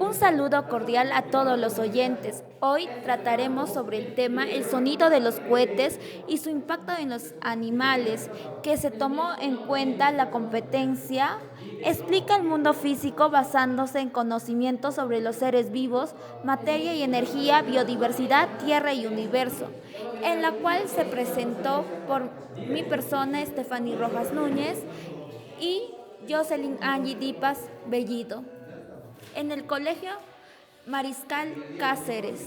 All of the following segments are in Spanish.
Un saludo cordial a todos los oyentes. Hoy trataremos sobre el tema el sonido de los cohetes y su impacto en los animales, que se tomó en cuenta la competencia. Explica el mundo físico basándose en conocimientos sobre los seres vivos, materia y energía, biodiversidad, tierra y universo, en la cual se presentó por mi persona, Stephanie Rojas Núñez, y Jocelyn Angie Dipas Bellido, en el Colegio Mariscal Cáceres,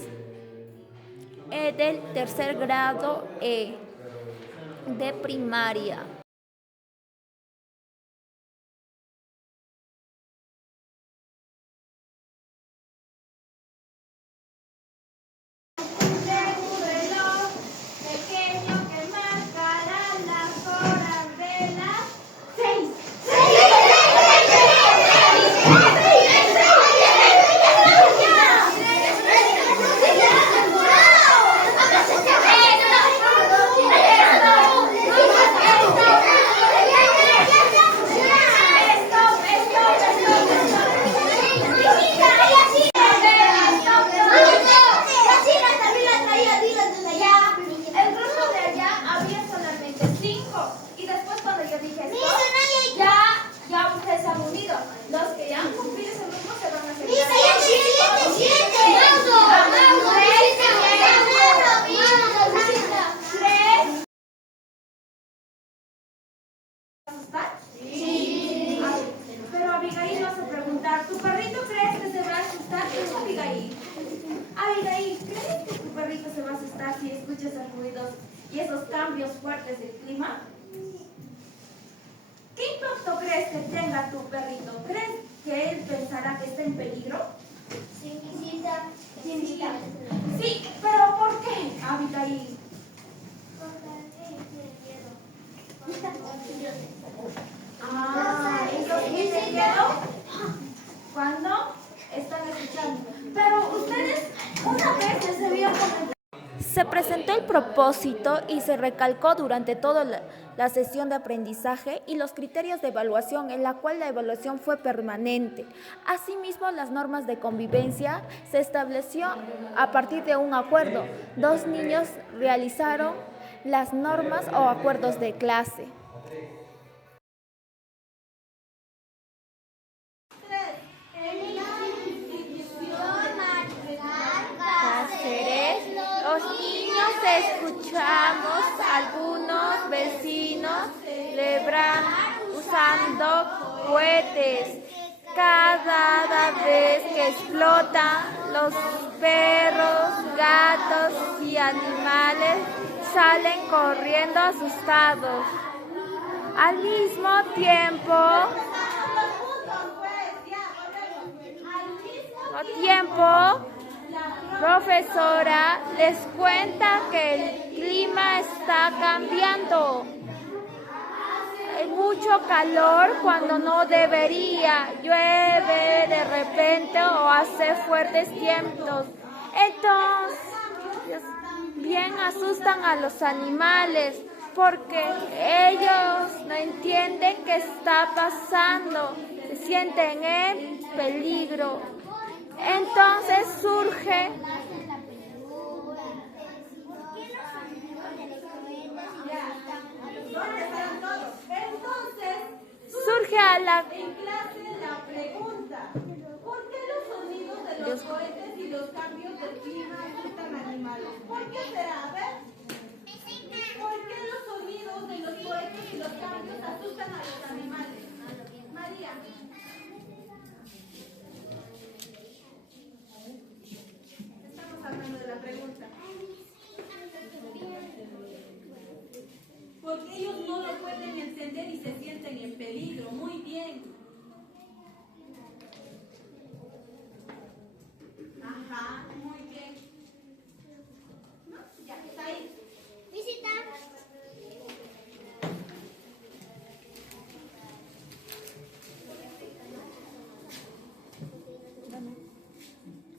del tercer grado de primaria. Un reloj pequeño que marcará las horas de las 6. El grupo de allá había solamente 5. Y después cuando yo dije esto, ya ustedes se han unido. Los que ya han cumplido ese grupo se van a seguir. ¿Tres? ¿Asustar? Sí. Pero Abigail vas a preguntar, ¿tu perrito crees que se va a asustar? ¿Qué es Abigail? Abigail, ¿crees que tu perrito se va a asustar si escucha esos ruidos y esos cambios fuertes del clima? ¿Qué impacto crees que tenga tu perrito? ¿Crees que él pensará que está en peligro? Sí, pero ¿por qué, Abigail? ¿Ellos tienen miedo? ¿Cuándo? Están escuchando. Pero ustedes una vez se vieron con el... Se presentó el propósito y se recalcó durante toda la sesión de aprendizaje y los criterios de evaluación, en la cual la evaluación fue permanente. Asimismo, las normas de convivencia se estableció a partir de un acuerdo. 2 niños realizaron las normas o acuerdos de clase. Cáceres, los niños escuchamos a algunos vecinos celebrar usando cohetes. Cada vez que explotan, los perros, gatos y animales salen corriendo asustados. Al mismo tiempo, profesora les cuenta que el clima está cambiando. Hay mucho calor cuando no debería, llueve de repente o hace fuertes vientos. Entonces, bien asustan a los animales porque ellos no entienden qué está pasando, se sienten en peligro. Entonces surge a la En clase la pregunta, ¿por qué los sonidos de los cohetes y los cambios del clima asustan animales? ¿Por qué será? A ver. ¿Por qué los sonidos de los cohetes y los cambios asustan a los animales? María. Estamos hablando de la pregunta. Porque ellos no lo pueden encender y se sienten en peligro. Muy bien. Ajá, muy bien. ¿No? Ya está ahí.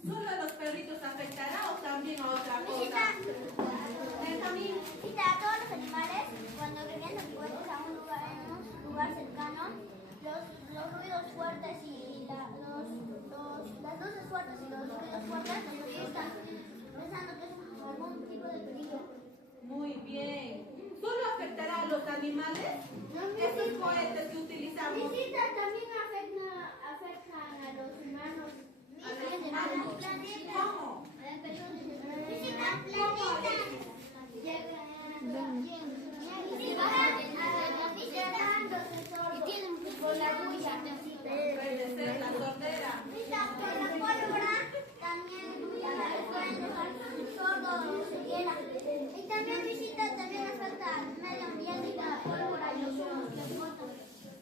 ¿Solo a los perritos afectará o también a otra cosa? Benjamín. A todos los animales, cuando querían los cohetes a un lugar, en un lugar cercano, los ruidos fuertes y las luces fuertes animales? Esos cohetes que utilizamos. Visitas también afectan a los humanos. ¿A los humanos? ¿Cómo? Visitan por la bulla. Puede ser la sordera. Por la pólvora también pueden dejar sordo o ceguera. Y también afecta al medio ambiente y la pólvora y los humos que botan.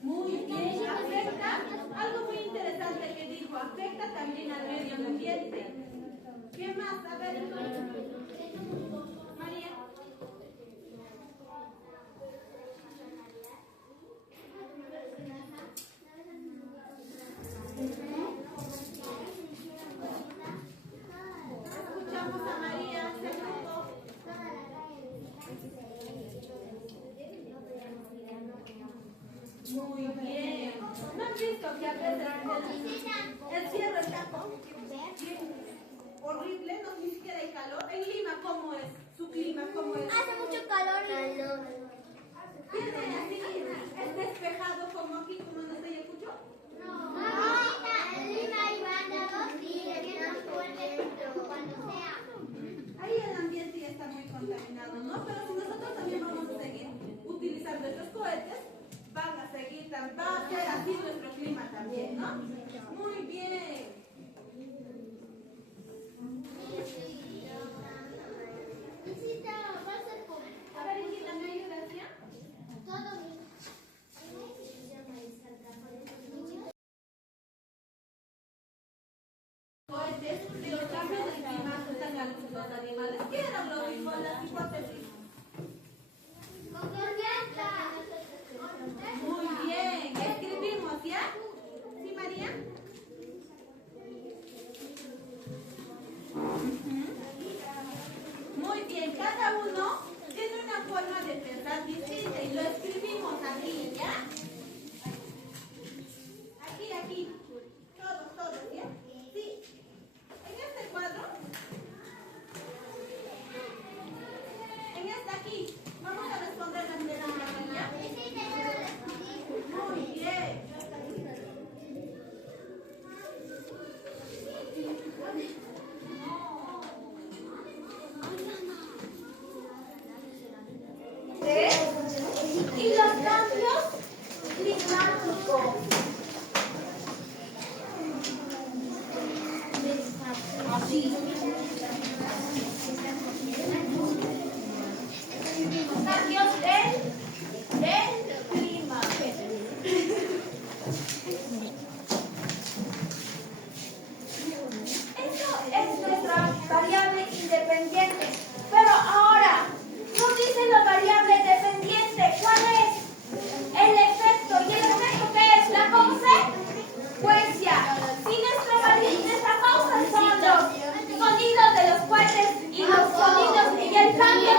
Muy bien, afecta, algo muy interesante que dijo, afecta también al medio ambiente. ¿Qué más? A ver, María. Escuchamos a María, segundo. Muy bien. ¿No han visto que a veces el cielo está horrible? No, ni siquiera hay calor. En Lima, ¿cómo es? ¿Su clima cómo es? Hace mucho calor. ¿Tiene así? ¿Es despejado como aquí, como en este Ayacucho? No, en Lima hay vándalos y el viento fuerte cuando sea. Ahí el ambiente ya está muy contaminado, ¿no? Pero si nosotros también vamos a seguir utilizando estos cohetes, van a seguir, va a ser así nuestro clima también, ¿no? Muy bien. A ver, hijita, ¿me ayudas ya? Cohetes, si los cambios del clima afectan a los animales. ¿Qué eran las hipótesis? Muy bien, escribimos, ¿ya? ¿Sí, María? Muy bien, cada uno tiene una forma de pensar distinta y lo escribimos aquí, ¿ya? Aquí, todos, ¿ya? Sí. En este cuadro, en este aquí, vamos a responder las preguntas, ¿ya? Muy bien. Y los cambios climáticos. Así. Cambios del clima. Eso es nuestra variable independiente. Pero ahora, no dice la variable dependiente. ¿Cuál es? El efecto. ¿Y el efecto qué es? La consecuencia. Si nuestra causa son los sonidos de los cohetes y los sonidos y el cambio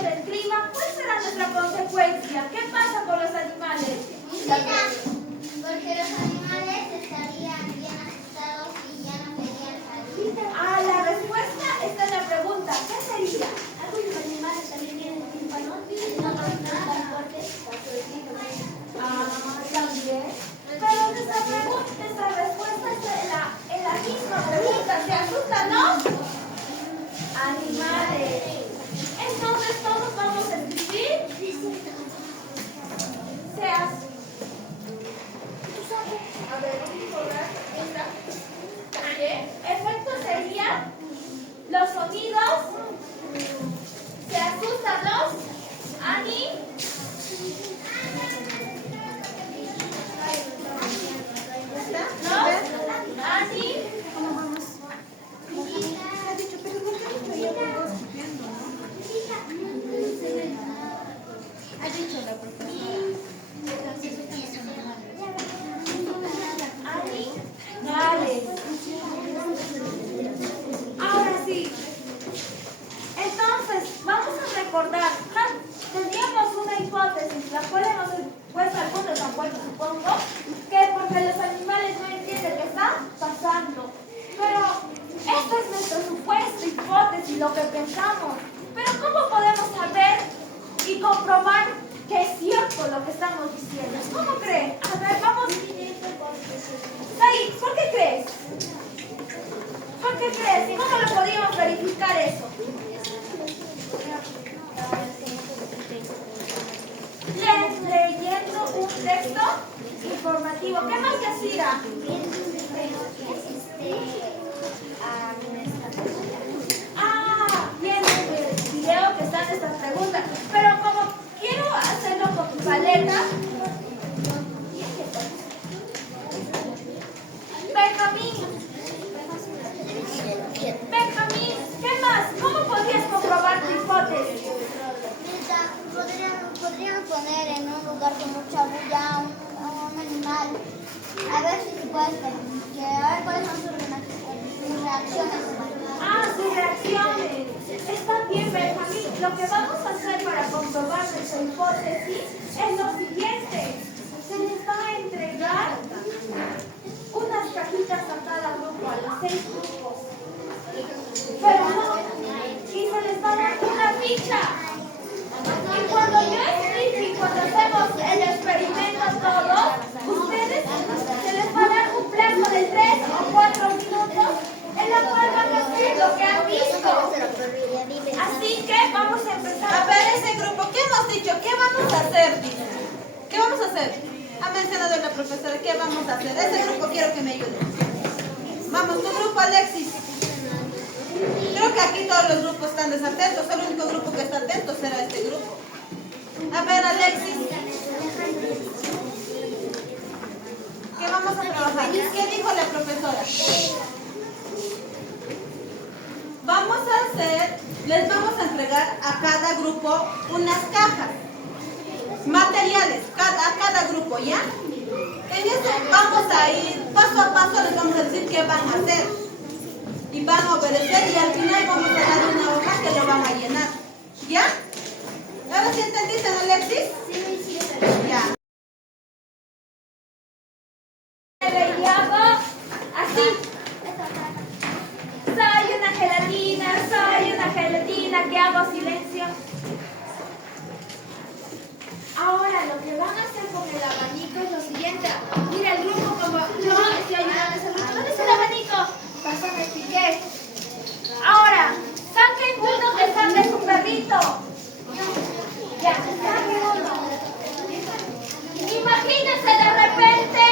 del clima, ¿cuál será nuestra consecuencia? ¿Qué pasa con los animales? Porque los animales estarían bien asustados y ya no querían salir. Ah, la respuesta está en la pregunta. ¿Qué sería? Algunos animales también tienen tímpano. También. Pero nuestra respuesta está en la misma pregunta. ¿Se asustan los animales? Entonces todos vamos a escribir. A ver, vamos a borrar esta. Efecto sería los sonidos. Se asustan los animales. Ahora sí. Entonces, vamos a recordar. Teníamos una hipótesis, la cual hemos puesto algunos acuerdos, supongo, que porque los animales no entienden qué está pasando. Pero esta es nuestra supuesta hipótesis, lo que pensamos. Pero ¿cómo podemos saber y comprobar que es cierto lo que estamos diciendo. ¿Cómo creen? A ver, vamos. Said, ¿por qué crees? ¿Por qué crees? ¿Cómo lo podríamos verificar eso? Leyendo un texto informativo. ¿Qué más decía? Viendo el video que están estas preguntas. Pero como quiero hacerlo con tu paleta, Benjamín, ¿qué más? ¿Cómo podrías comprobar tu hipótesis? Podrían poner en un lugar con mucha bulla a un animal. A ver si se puede a ver cuáles son sus reacciones. Sus reacciones. Está bien, Benjamín. Lo que vamos a hacer para comprobar nuestra hipótesis es lo siguiente. Se les va a entregar unas cajitas a cada grupo, a los 6 grupos. Pero no, y se les va a dar una ficha. Y cuando yo explique y cuando hacemos el experimento todos, ustedes se les va a dar un plazo de 3 o 4 minutos en la cual van a decir lo que han visto. Así que vamos a empezar. A ver, ese grupo, ¿qué hemos dicho? ¿Qué vamos a hacer? Dice. ¿Qué vamos a hacer? Ha mencionado la profesora, ¿qué vamos a hacer? Ese grupo quiero que me ayude. Vamos, tu grupo, Alexis. Creo que aquí todos los grupos están desatentos. El único grupo que está atento será este grupo. A ver, Alexis. ¿Qué vamos a trabajar? ¿Qué dijo la profesora? Vamos a hacer, les vamos a entregar a cada grupo unas cajas. Materiales, a cada grupo, ¿ya? En eso vamos a ir paso a paso, les vamos a decir qué van a hacer. Y van a obedecer y al final vamos a dar una hoja que lo van a llenar. ¿Ya? ¿Ahora sí entendiste, Alexis? Sí. Ya. Y hago así. Soy una gelatina, que hago silencio. Ahora lo que van a hacer con el abanico es lo siguiente. Mira el grupo como yo estoy ayudando a ese grupo. ¿Dónde está el abanico? Pasó, me expliqué. Ahora, saquen uno que saque su perrito. Ya, saquen uno. Imagínense de repente,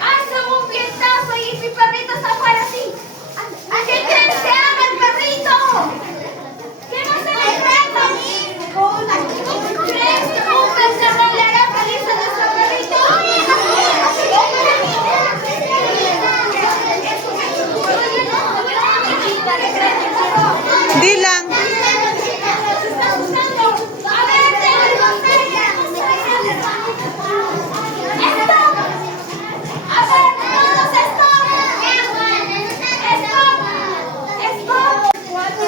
hace un viestazo y mi perrito está afuera así. ¿A qué quieres que haga el perrito? ¿Qué va a hacer el perrito? ¿Crees que un becerro le hará feliz a nuestro perrito? Dylan. A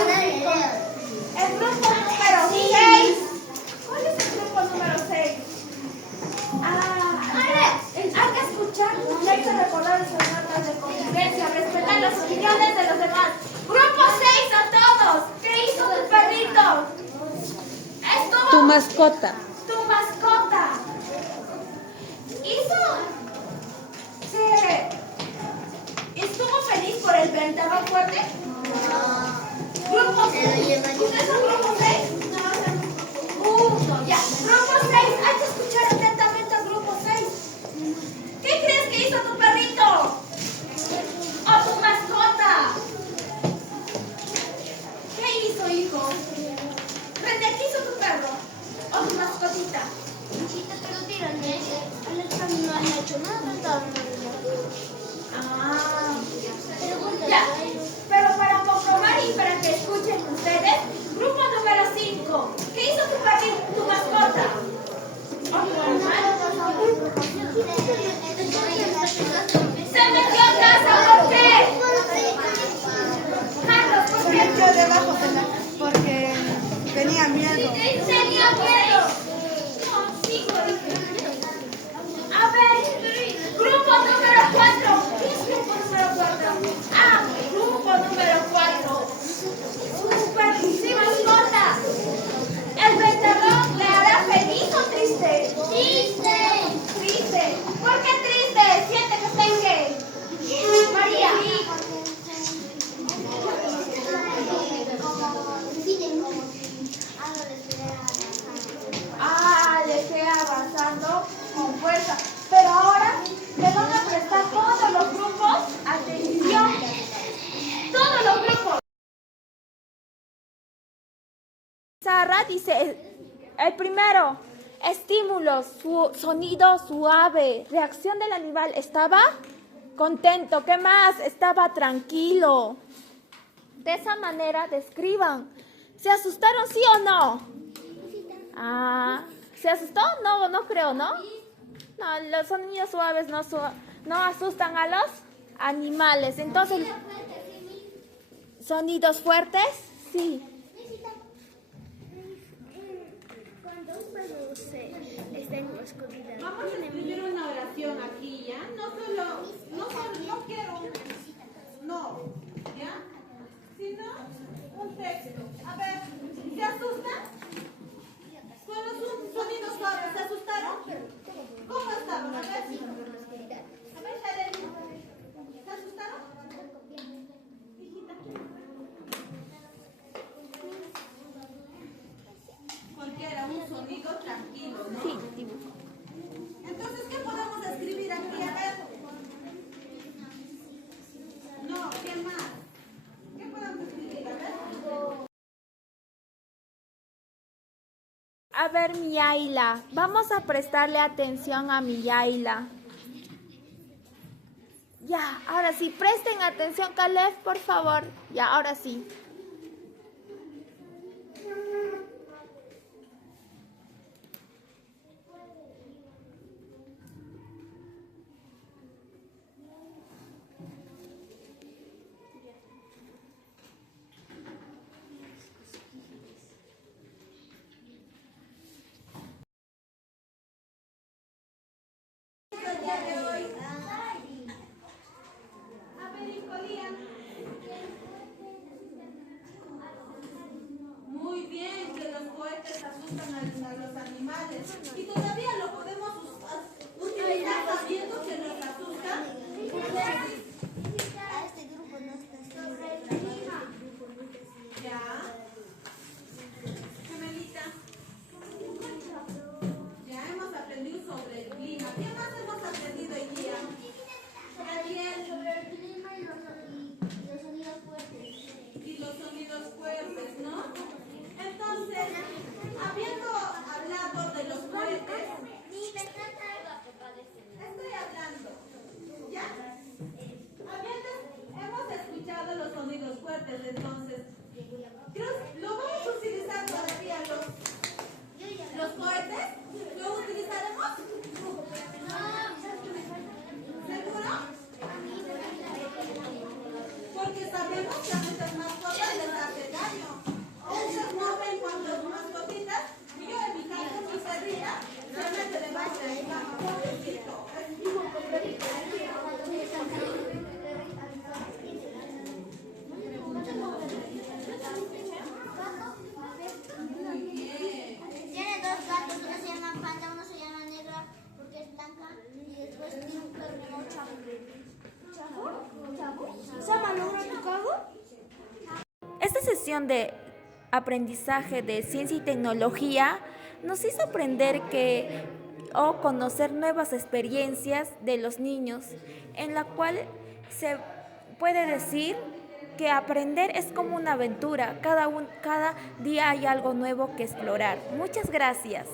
ver, el grupo número 6. ¿Cuál es el grupo número 6? Hay que escuchar y hay que recordar esas notas de convivencia, respetar las opiniones de los demás. Grupo 6 a todos. ¿Qué hizo tu perrito? Estuvo Tu mascota. tu mascota. ¿Estuvo feliz por el ventarrón fuerte? Grupo 6. ¿Ustedes son grupo 6? Ya. Grupo 6. Hay que escuchar atentamente al grupo 6. ¿Qué crees que hizo tu perrito? ¿O tu mascota? ¿Qué hizo, hijo? René, ¿qué hizo tu perro? ¿O tu mascotita? No han hecho nada. Ya. Pero para comprobar y para que escuchen ustedes, grupo narra, dice, el primero, estímulos, sonido suave, reacción del animal, estaba contento, ¿qué más? Estaba tranquilo. De esa manera describan. ¿Se asustaron, sí o no? ¿Se asustó? No, no creo, ¿no? No, los sonidos suaves no asustan a los animales. Entonces, ¿sonidos fuertes? Sí. Cuando un perro está en oscuridad. Vamos a escribir una oración aquí, ¿ya? No quiero no, ¿ya? Sino un texto. A ver, ¿se asustan? Con los sonidos suaves, ¿se asustaron? ¿Cómo estaban? A ver, Shareli, ¿se asustaron? Hijita. Porque era un sonido tranquilo, ¿no? Sí, dibujo. Entonces, ¿qué podemos escribir aquí? A ver. No, ¿qué más? ¿Qué podemos escribir? A ver. A ver, Miaila, vamos a prestarle atención a Miaila. Ya, ahora sí, presten atención, Caleb, por favor. Ya, ahora sí. El día de hoy. A ver, Nicolía. Muy bien, que los cohetes asustan a los animales. Y todavía lo podemos utilizar sabiendo que nos asustan. A este grupo no está sobre el clima. Ya. Gemelita. Ya hemos aprendido sobre el clima. ¿Qué más hemos aprendido hoy día? Gabriel. Sobre el clima y los sonidos fuertes. Y los sonidos fuertes, ¿no? Entonces, habiendo hablado de los cohetes, estoy hablando, ¿ya? Hemos escuchado los sonidos fuertes, entonces, ¿lo vamos a utilizar todavía los cohetes? ¿Lo utilizaremos? ¿Seguro? Porque sabemos que a nuestras mascotas les hace daño. Ustedes no ven cuando las mascotitas, yo en mi casa, mi perrita, se mete debajo de mi cama, pobrecito. Muy bien. Tiene dos gatos, uno se llama Panda, uno se llama Negra porque es blanca y después tiene un perro llamado Chapo. ¿Se llama Laura Chicago? Esta sesión de aprendizaje de ciencia y tecnología nos hizo aprender o conocer nuevas experiencias de los niños, en la cual se puede decir que aprender es como una aventura, cada día hay algo nuevo que explorar. Muchas gracias.